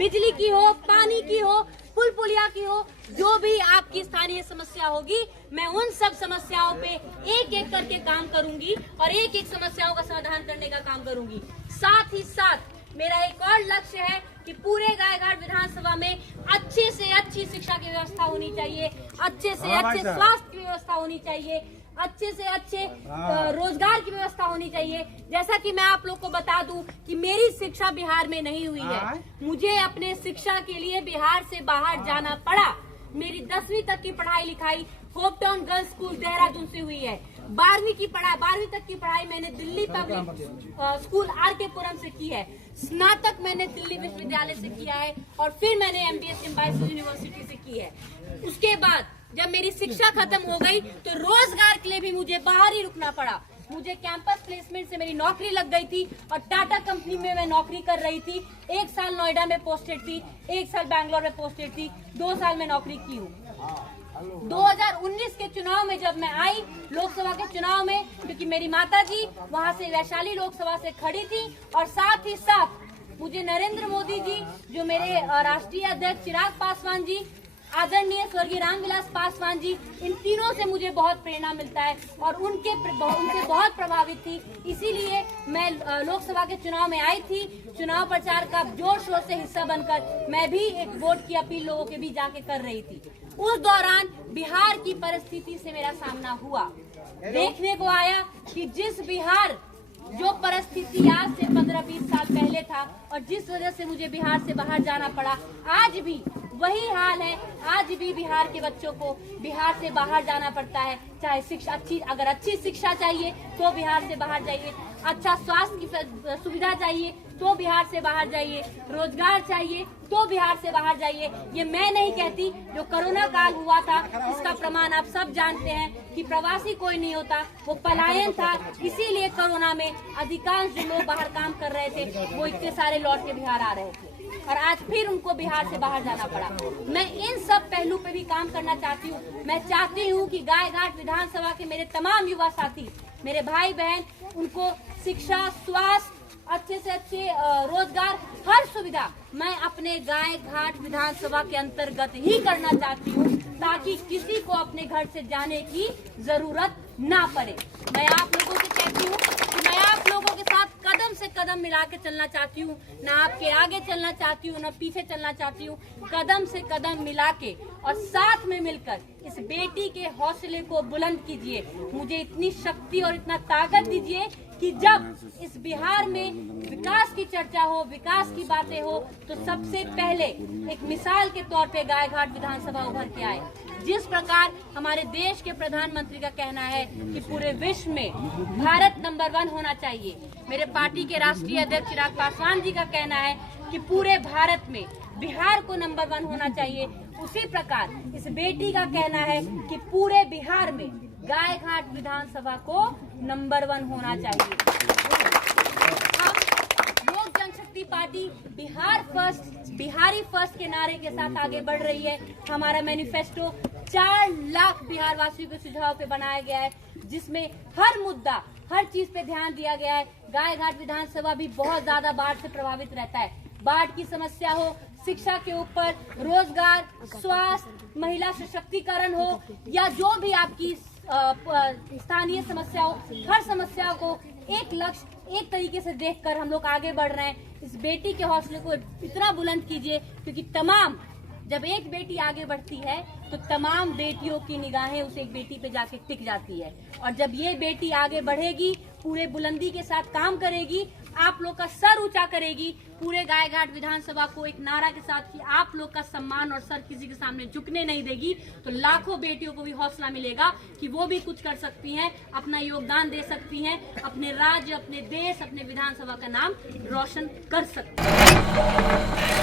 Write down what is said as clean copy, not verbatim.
बिजली की हो, पानी की हो, पुल पुलिया की हो, जो भी आपकी स्थानीय समस्या होगी, मैं उन सब समस्याओं पे एक एक करके काम करूंगी और एक एक समस्याओं का समाधान करने का काम करूंगी। साथ ही साथ मेरा एक और लक्ष्य है कि पूरे गायघाट विधानसभा में अच्छे से अच्छी शिक्षा की व्यवस्था होनी चाहिए, अच्छे से अच्छे स्वास्थ्य की व्यवस्था होनी चाहिए, अच्छे से अच्छे रोजगार की व्यवस्था होनी चाहिए। जैसा कि मैं आप लोग को बता दूं कि मेरी शिक्षा बिहार में नहीं हुई है, मुझे अपने शिक्षा के लिए बिहार से बाहर जाना पड़ा। मेरी 10वीं तक की पढ़ाई लिखाई hope town girls school Dehradun से हुई है। 12वीं तक की पढ़ाई मैंने दिल्ली पब्लिक स्कूल आर.के. पुरम से की है। स्नातक मैंने दिल्ली विश्वविद्यालय से किया है और फिर मैंने MBA सिम्बायोसिस यूनिवर्सिटी से की है। उसके बाद जब मेरी शिक्षा खत्म हो गई तो रोजगार के लिए भी मुझे बाहर ही रुकना पड़ा। मुझे कैंपस प्लेसमेंट से मेरी नौकरी लग गई थी और टाटा कंपनी में मैं नौकरी कर रही थी। 1 साल नोएडा में पोस्टेड थी, 1 साल बैंगलोर में पोस्टेड थी, 2 साल में नौकरी की हूँ। 2019 के चुनाव में जब मैं आई, लोकसभा के चुनाव में, क्योंकि मेरी माता जी वहाँ से वैशाली लोकसभा से खड़ी थी और साथ ही साथ मुझे नरेंद्र मोदी जी, जो मेरे राष्ट्रीय अध्यक्ष चिराग पासवान जी, आदरणीय स्वर्गीय रामविलास पासवान जी, इन तीनों से मुझे बहुत प्रेरणा मिलता है और उनसे बहुत प्रभावित थी। इसीलिए मैं लोकसभा के चुनाव में आई थी। चुनाव प्रचार का जोर शोर से हिस्सा बनकर मैं भी एक वोट की अपील लोगों के बीच जाके कर रही थी। उस दौरान बिहार की परिस्थिति से मेरा सामना हुआ। देखने को आया कि जिस बिहार जो परिस्थिति आज से 15-20 साल पहले था और जिस वजह से मुझे बिहार से बाहर जाना पड़ा, आज भी वही हाल है। आज भी बिहार के बच्चों को बिहार से बाहर जाना पड़ता है। चाहे शिक्षा अगर अच्छी शिक्षा चाहिए तो बिहार से बाहर जाइए, अच्छा स्वास्थ्य की सुविधा चाहिए तो बिहार से बाहर जाइए, रोजगार चाहिए तो बिहार से बाहर जाइए। ये मैं नहीं कहती, जो कोरोना काल हुआ था इसका प्रमाण आप सब जानते हैं कि प्रवासी कोई नहीं होता, वो पलायन था। इसीलिए कोरोना में अधिकांश जो लोग बाहर काम कर रहे थे वो इतने सारे लौट के बिहार आ रहे थे और आज फिर उनको बिहार से बाहर जाना पड़ा। मैं इन सब पहलू पे भी काम करना चाहती हूँ। मैं चाहती हूँ कि गायघाट विधानसभा के मेरे तमाम युवा साथी, मेरे भाई बहन, उनको शिक्षा, स्वास्थ्य, अच्छे से अच्छे रोजगार, हर सुविधा मैं अपने गायघाट विधानसभा के अंतर्गत ही करना चाहती हूँ, ताकि किसी को अपने घर से जाने की जरूरत ना पड़े। मैं आप लोगों से कहती हूँ कि मैं आप लोगों के साथ कदम से कदम मिला के चलना चाहती हूँ, ना आपके आगे चलना चाहती हूँ, ना पीछे चलना चाहती हूँ। कदम से कदम मिला के और साथ में मिलकर इस बेटी के हौसले को बुलंद कीजिए। मुझे इतनी शक्ति और इतना ताकत दीजिए कि जब इस बिहार में विकास की चर्चा हो, विकास की बातें हो, तो सबसे पहले एक मिसाल के तौर पे गायघाट विधानसभा उभर के आए। जिस प्रकार हमारे देश के प्रधानमंत्री का कहना है कि पूरे विश्व में भारत नंबर 1 होना चाहिए, मेरे पार्टी के राष्ट्रीय अध्यक्ष चिराग पासवान जी का कहना है कि पूरे भारत में बिहार को नंबर 1 होना चाहिए, उसी प्रकार इस बेटी का कहना है कि पूरे बिहार में गायघाट विधानसभा को नंबर 1 होना चाहिए। Lok Janshakti party Bihar first, Bihari first के नारे के साथ आगे बढ़ रही है। हमारा मैनिफेस्टो 4 लाख बिहार वासियों के सुझाव पे बनाया गया है, जिसमें हर मुद्दा, हर चीज पे ध्यान दिया गया है। गायघाट विधानसभा भी बहुत ज्यादा बाढ़ से प्रभावित रहता है। बाढ़ की समस्या हो, शिक्षा के ऊपर, रोजगार, स्वास्थ्य, महिला सशक्तिकरण हो, या जो भी आपकी स्थानीय समस्या हो, हर समस्या को एक लक्ष्य, एक तरीके से देखकर हम लोग आगे बढ़ रहे हैं। इस बेटी के हौसले को इतना बुलंद कीजिए, क्योंकि जब एक बेटी आगे बढ़ती है तो तमाम बेटियों की निगाहें उस एक बेटी पे जाके टिक जाती है। और जब ये बेटी आगे बढ़ेगी, पूरे बुलंदी के साथ काम करेगी, आप लोग का सर ऊंचा करेगी, पूरे गायघाट विधानसभा को एक नारा के साथ कि आप लोग का सम्मान और सर किसी के सामने झुकने नहीं देगी, तो लाखों बेटियों को भी हौसला मिलेगा कि वो भी कुछ कर सकती हैं, अपना योगदान दे सकती हैं, अपने राज्य, अपने देश, अपने विधानसभा का नाम रोशन कर सकती हैं।